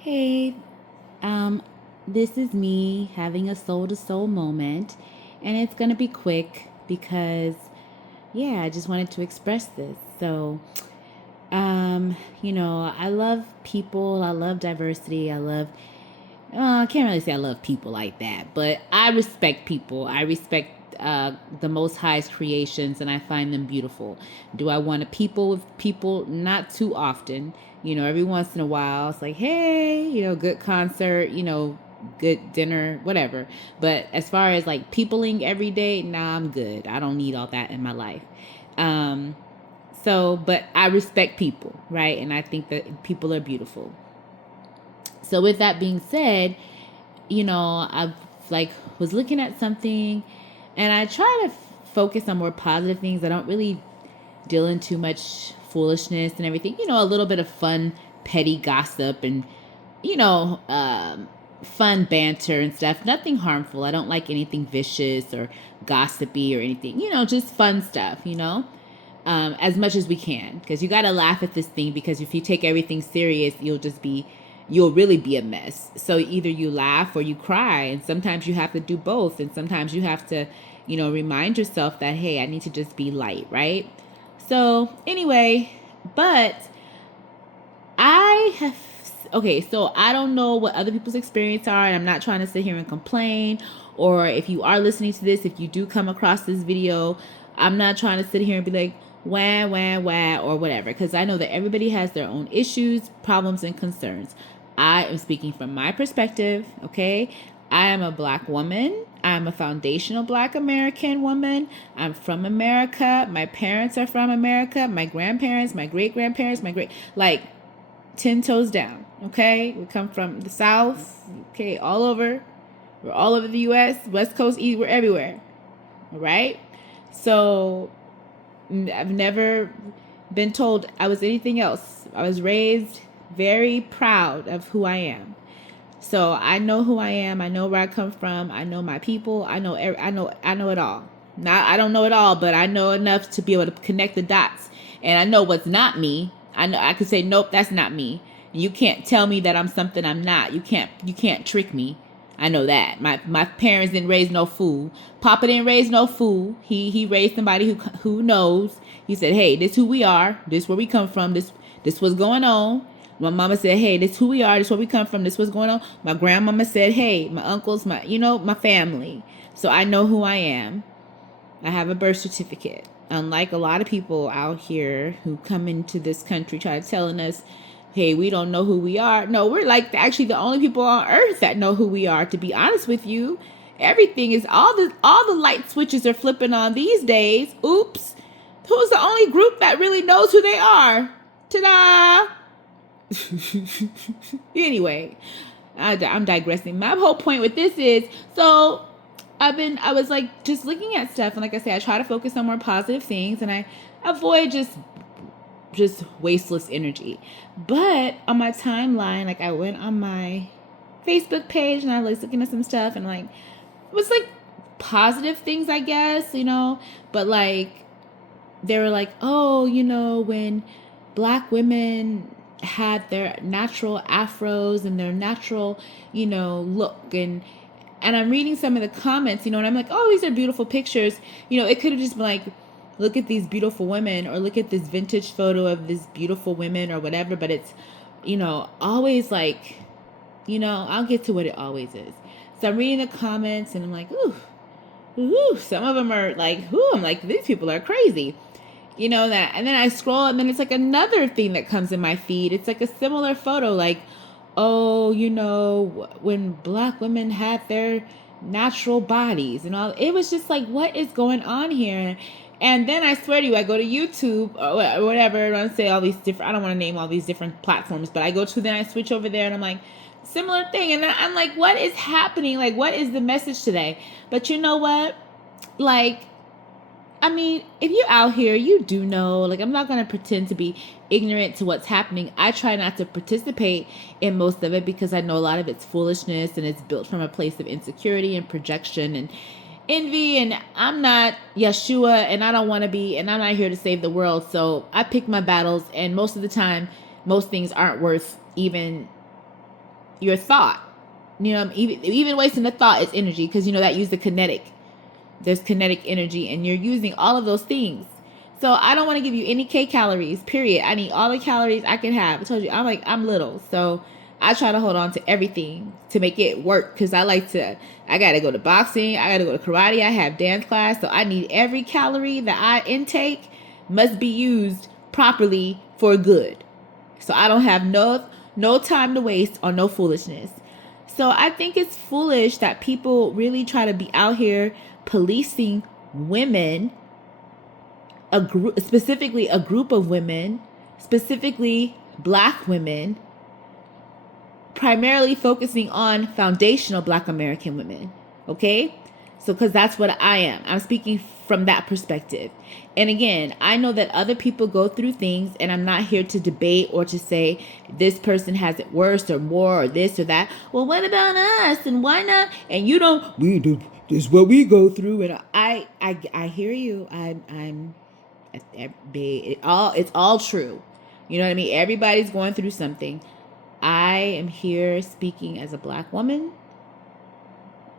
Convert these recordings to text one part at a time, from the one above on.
Hey, um, this is me having a soul to soul moment, and it's gonna be quick because, yeah, I just wanted to express this. I love people, I love diversity, I can't really say I love people like that, but I respect people. I respect the Most High's creations, and I find them beautiful. Do I want to people with people? Not too often. Every once in a while, it's like, hey, good concert, good dinner, whatever. But as far as like peopling every day, nah, I'm good. I don't need all that in my life. Um, but I respect people, right? And I think that people are beautiful. So with that being said, I like was looking at something, and I try to focus on more positive things. I don't really deal in too much foolishness and everything. A little bit of fun, petty gossip and you know, um, fun banter and stuff. Nothing harmful. I don't like anything vicious or gossipy or anything. Just fun stuff. As much as we can, because you got to laugh at this thing, because if you take everything serious, you'll really be a mess. So either you laugh or you cry, and sometimes you have to do both, and sometimes you have to remind yourself that, hey, I need to just be light, right? So anyway, but I have okay, so I don't know what other people's experience are, and I'm not trying to sit here and complain. Or if you are listening to this, if you do come across this video, I'm not trying to sit here and be like, wah, wah, wah, or whatever, because I know that everybody has their own issues, problems, and concerns. I am speaking from my perspective, okay? I am a black woman. I'm a foundational black American woman. I'm from America. My parents are from America. My grandparents, my great grandparents, like 10 toes down, okay? We come from the South, okay, all over. We're all over the U.S., West Coast, East, we're everywhere, all right? So I've never been told I was anything else. I was raised very proud of who I am. So I know who I am. I know where I come from. I know my people. I know it all. Not I don't know it all, but I know enough to be able to connect the dots. And I know what's not me. I know I could say, nope, that's not me. You can't tell me that I'm something I'm not. You can't trick me. I know that. My parents didn't raise no fool. Papa didn't raise no fool. He raised somebody who knows. He said, hey, this who we are. This where we come from. This what's going on. My mama said, hey, this who we are. This where we come from. This what's going on. My grandmama said, hey, my uncles, my family. So I know who I am. I have a birth certificate. Unlike a lot of people out here who come into this country try to telling us, hey, we don't know who we are. No, we're like actually the only people on earth that know who we are, to be honest with you. Everything is all the light switches are flipping on these days. Oops. Who's the only group that really knows who they are? Ta-da! Anyway, I'm digressing. My whole point with this is, so I was like just looking at stuff, and like I said, I try to focus on more positive things, and I avoid just wasteless energy. But on my timeline, like I went on my Facebook page and I was looking at some stuff, and like it was like positive things, I guess, but like they were like, oh, when black women had their natural afros and their natural, look, and I'm reading some of the comments, and I'm like, oh, these are beautiful pictures. It could have just been like, look at these beautiful women, or look at this vintage photo of these beautiful women, or whatever. But it's, always like, I'll get to what it always is. So I'm reading the comments, and I'm like, ooh, some of them are like, ooh, I'm like, these people are crazy. That. And then I scroll, and then it's like another thing that comes in my feed. It's like a similar photo, like, oh, when black women had their natural bodies and all. It was just like, what is going on here? And then I swear to you, I go to YouTube or whatever. I don't say all these different, I don't want to name all these different platforms, but then I switch over there, and I'm like, similar thing. And then I'm like, what is happening? Like, what is the message today? But you know what? Like, I mean, if you're out here, you do know, like, I'm not going to pretend to be ignorant to what's happening. I try not to participate in most of it, because I know a lot of it's foolishness, and it's built from a place of insecurity and projection and envy. And I'm not Yeshua, and I don't want to be, and I'm not here to save the world. So I pick my battles, and most of the time, most things aren't worth even your thought. You know, even wasting the thought is energy, because you know that use the kinetic. There's kinetic energy, and you're using all of those things. So I don't want to give you any calories, period. I need all the calories I can have. I told you, I'm little. So I try to hold on to everything to make it work, because I got to go to boxing. I got to go to karate. I have dance class. So I need every calorie that I intake must be used properly for good. So I don't have no time to waste on no foolishness. So I think it's foolish that people really try to be out here policing women, specifically a group of women, specifically Black women, primarily focusing on foundational Black American women. Okay? So, because that's what I am. I'm speaking from that perspective. And again, I know that other people go through things, and I'm not here to debate or to say this person has it worse or more or this or that. Well, what about us? And why not? And you don't. We do. This is what we go through. And I hear you. It's all true. You know what I mean? Everybody's going through something. I am here speaking as a Black woman,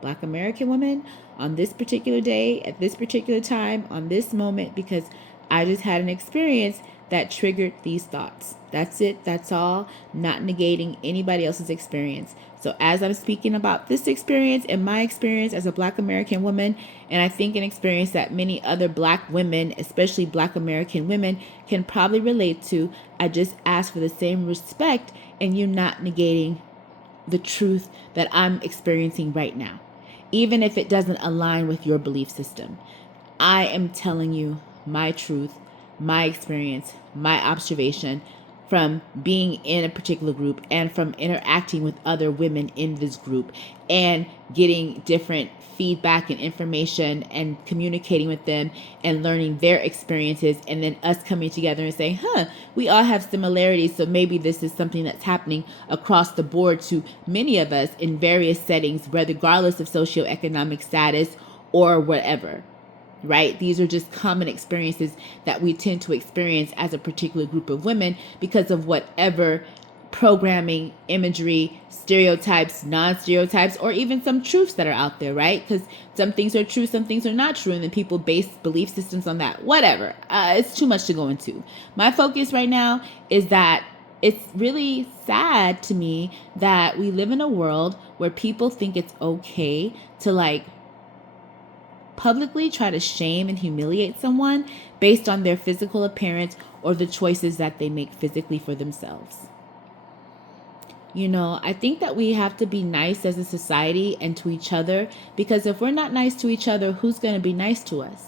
Black American woman, on this particular day, at this particular time, on this moment, because I just had an experience that triggered these thoughts. That's it. That's all. Not negating anybody else's experience. So as I'm speaking about this experience and my experience as a Black American woman, and I think an experience that many other Black women, especially Black American women, can probably relate to, I just ask for the same respect and you not negating the truth that I'm experiencing right now, even if it doesn't align with your belief system. I am telling you my truth, my experience, my observation from being in a particular group and from interacting with other women in this group and getting different feedback and information and communicating with them and learning their experiences, and then us coming together and saying, we all have similarities, so maybe this is something that's happening across the board to many of us in various settings, regardless of socioeconomic status or whatever. Right? These are just common experiences that we tend to experience as a particular group of women because of whatever programming, imagery, stereotypes, non-stereotypes, or even some truths that are out there, right? Because some things are true, some things are not true, and then people base belief systems on that. Whatever. It's too much to go into. My focus right now is that it's really sad to me that we live in a world where people think it's okay to publicly try to shame and humiliate someone based on their physical appearance or the choices that they make physically for themselves. You know, I think that we have to be nice as a society and to each other, because if we're not nice to each other, who's going to be nice to us?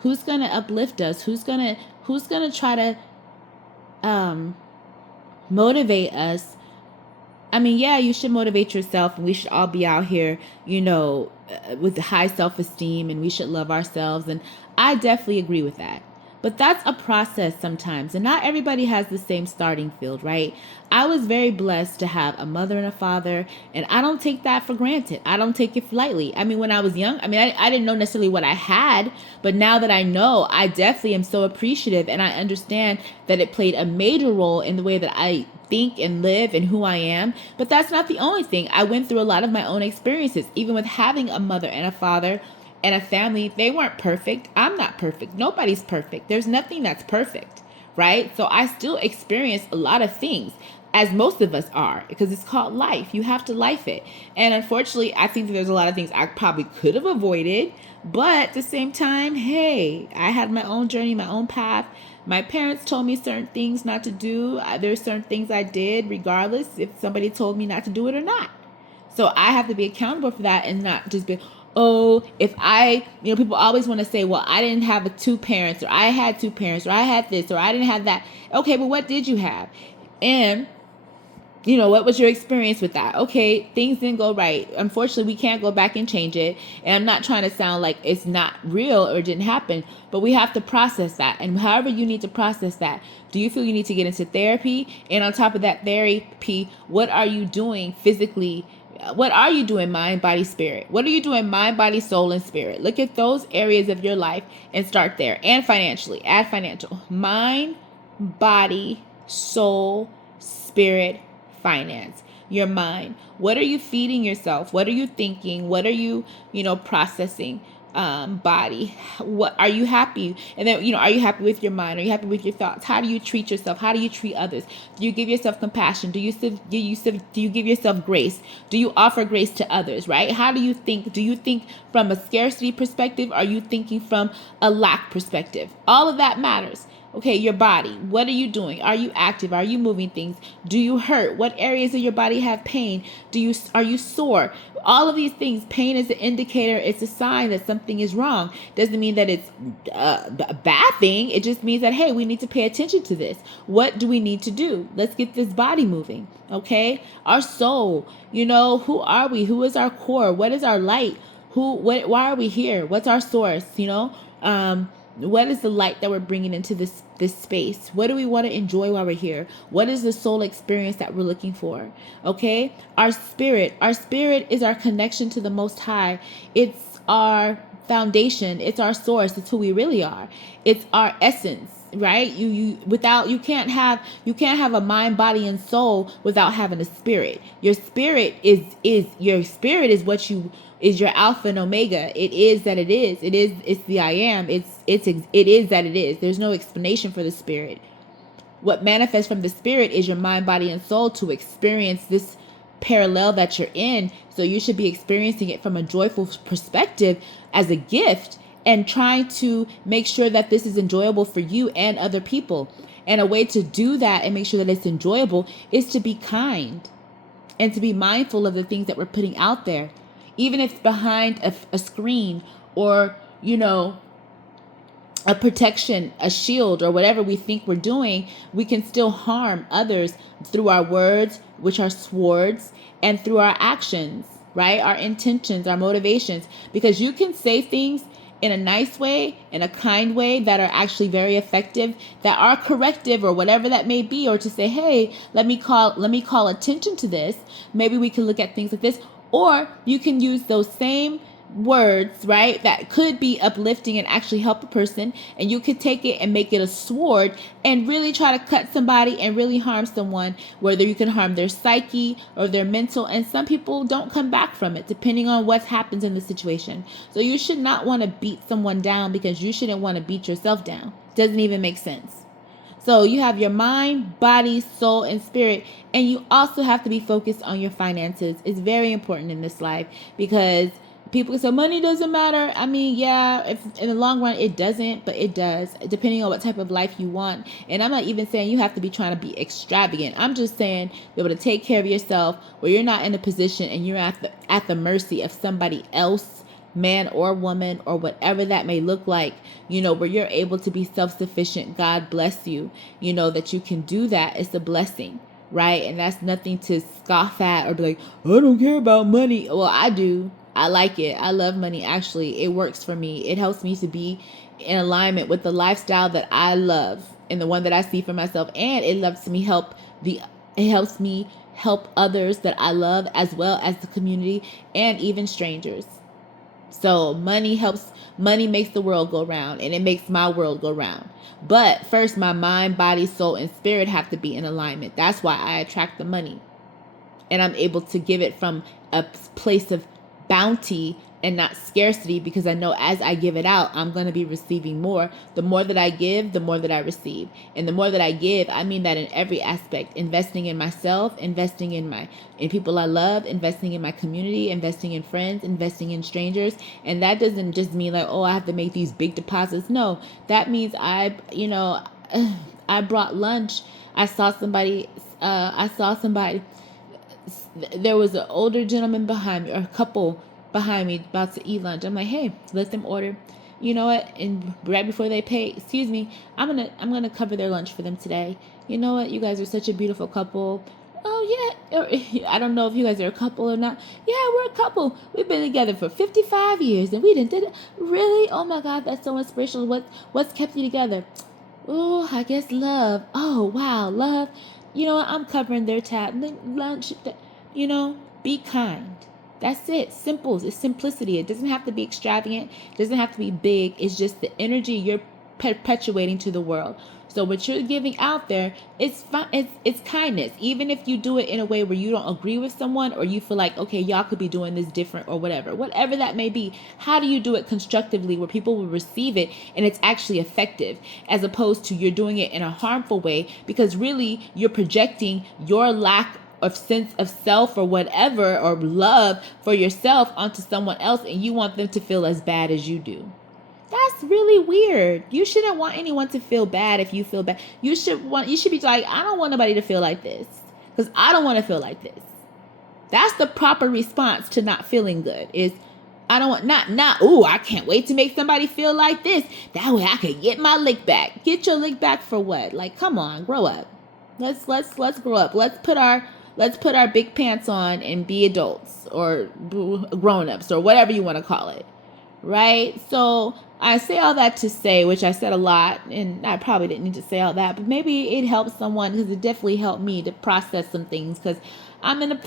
Who's going to uplift us? Who's going to try to motivate us? I mean, yeah, you should motivate yourself, and we should all be out here, with high self-esteem, and we should love ourselves. And I definitely agree with that. But that's a process sometimes, and not everybody has the same starting field, right? I was very blessed to have a mother and a father, and I don't take that for granted. I don't take it lightly. I mean, when I was young, I didn't know necessarily what I had, but now that I know, I definitely am so appreciative, and I understand that it played a major role in the way that I think and live and who I am. But that's not the only thing. I went through a lot of my own experiences, even with having a mother and a father and a family. They weren't perfect. I'm not perfect. Nobody's perfect. There's nothing that's perfect, right? So I still experience a lot of things, as most of us are, because it's called life. You have to life it. And unfortunately, I think that there's a lot of things I probably could have avoided, but at the same time, hey, I had my own journey, my own path. My parents told me certain things not to do. There's certain things I did regardless if somebody told me not to do it or not. So I have to be accountable for that, and not just be, people always want to say, well, I didn't have two parents, or I had two parents, or I had this, or I didn't have that. Okay, but what did you have? And what was your experience with that? Okay, things didn't go right. Unfortunately, we can't go back and change it. And I'm not trying to sound like it's not real or didn't happen, but we have to process that. And however you need to process that, do you feel you need to get into therapy? And on top of that therapy, what are you doing physically? What are you doing mind, body, spirit? What are you doing mind, body, soul, and spirit? Look at those areas of your life and start there. And financially, add financial. Mind, body, soul, spirit, finance. your mind. What are you feeding yourself? What are you thinking? What are you, processing? Body, what are you happy? And then, are you happy with your mind? Are you happy with your thoughts? How do you treat yourself? How do you treat others? Do you give yourself compassion? Do you give yourself grace? Do you offer grace to others? Right? How do you think? Do you think from a scarcity perspective? Are you thinking from a lack perspective? All of that matters. Okay, your body. What are you doing? Are you active? Are you moving things? Do you hurt? What areas of your body have pain? Are you sore? All of these things, pain is an indicator. It's a sign that something is wrong. Doesn't mean that it's a bad thing. It just means that, hey, we need to pay attention to this. What do we need to do? Let's get this body moving. Okay, our soul. Who are we? Who is our core? What is our light? Why are we here? What's our source? What is the light that we're bringing into this space? What do we want to enjoy while we're here? What is the soul experience that we're looking for? Okay, our spirit is our connection to the Most High. It's our foundation. It's our source. It's who we really are. It's our essence, right? You can't have a mind, body, and soul without having a spirit. Your spirit is what you is your alpha and omega. It is that it is. It's the I am. It is that it is. There's no explanation for the spirit. What manifests from the spirit is your mind, body, and soul to experience this parallel that you're in. So you should be experiencing it from a joyful perspective as a gift and trying to make sure that this is enjoyable for you and other people. And a way to do that and make sure that it's enjoyable is to be kind and to be mindful of the things that we're putting out there. Even if it's behind a screen or, a protection, a shield, or whatever we think we're doing, we can still harm others through our words, which are swords, and through our actions, right? Our intentions, our motivations, because you can say things in a nice way, in a kind way that are actually very effective, that are corrective or whatever that may be, or to say, hey, let me call attention to this. Maybe we can look at things like this. Or you can use those same words, right, that could be uplifting and actually help a person, and you could take it and make it a sword and really try to cut somebody and really harm someone, whether you can harm their psyche or their mental, and some people don't come back from it depending on what happens in the situation. So you should not want to beat someone down because you shouldn't want to beat yourself down. Doesn't even make sense. So you have your mind, body, soul, and spirit, and you also have to be focused on your finances. It's very important in this life because people say money doesn't matter. I mean, yeah, if in the long run it doesn't, but it does, depending on what type of life you want. And I'm not even saying you have to be trying to be extravagant. I'm just saying be able to take care of yourself where you're not in a position and you're at the mercy of somebody else, man or woman, or whatever that may look like, where you're able to be self-sufficient. God bless you, that you can do that. It's a blessing, right? And that's nothing to scoff at or be like, I don't care about money. Well, I do. I like it. I love money. Actually, it works for me. It helps me to be in alignment with the lifestyle that I love and the one that I see for myself. And it helps me help others that I love, as well as the community and even strangers. So money makes the world go round, and it makes my world go round. But first, my mind, body, soul, and spirit have to be in alignment. That's why I attract the money. And I'm able to give it from a place of bounty and not scarcity, because I know as I give it out, I'm going to be receiving more. The more that I give, the more that I receive. And the more that I give, I mean that in every aspect. Investing in myself, investing in people I love, investing in my community, investing in friends, investing in strangers. And that doesn't just mean like, oh, I have to make these big deposits. No, that means I brought lunch. I saw somebody, there was an older gentleman behind me, or a couple behind me about to eat lunch. I'm like, hey, let them order. You know what? And right before they pay, excuse me, I'm gonna cover their lunch for them today. You know what? You guys are such a beautiful couple. Oh yeah. I don't know if you guys are a couple or not. Yeah, we're a couple. We've been together for 55 years and we did it. Really? Oh my God, that's so inspirational. What's kept you together? Oh, I guess love. Oh wow, love. You know what? I'm covering their tab. Lunch. Be kind. That's it. Simple. It's simplicity. It doesn't have to be extravagant. It doesn't have to be big. It's just the energy you're perpetuating to the world. So what you're giving out there, it's fun. It's kindness. Even if you do it in a way where you don't agree with someone, or you feel like, okay, y'all could be doing this different, or whatever that may be. How do you do it constructively where people will receive it and it's actually effective, as opposed to you're doing it in a harmful way, because really you're projecting your lack of sense of self or whatever, or love for yourself onto someone else, and you want them to feel as bad as you do. That's really weird. You shouldn't want anyone to feel bad if you feel bad. You should be like, I don't want nobody to feel like this, because I don't want to feel like this. That's the proper response to not feeling good. Is I don't want ooh, I can't wait to make somebody feel like this. That way I can get my lick back. Get your lick back for what? Like, come on, grow up. Let's grow up. Let's put our big pants on and be adults, or grown-ups, or whatever you want to call it. Right? So I say all that to say, which I said a lot, and I probably didn't need to say all that, but maybe it helps someone, because it definitely helped me to process some things, because I'm in a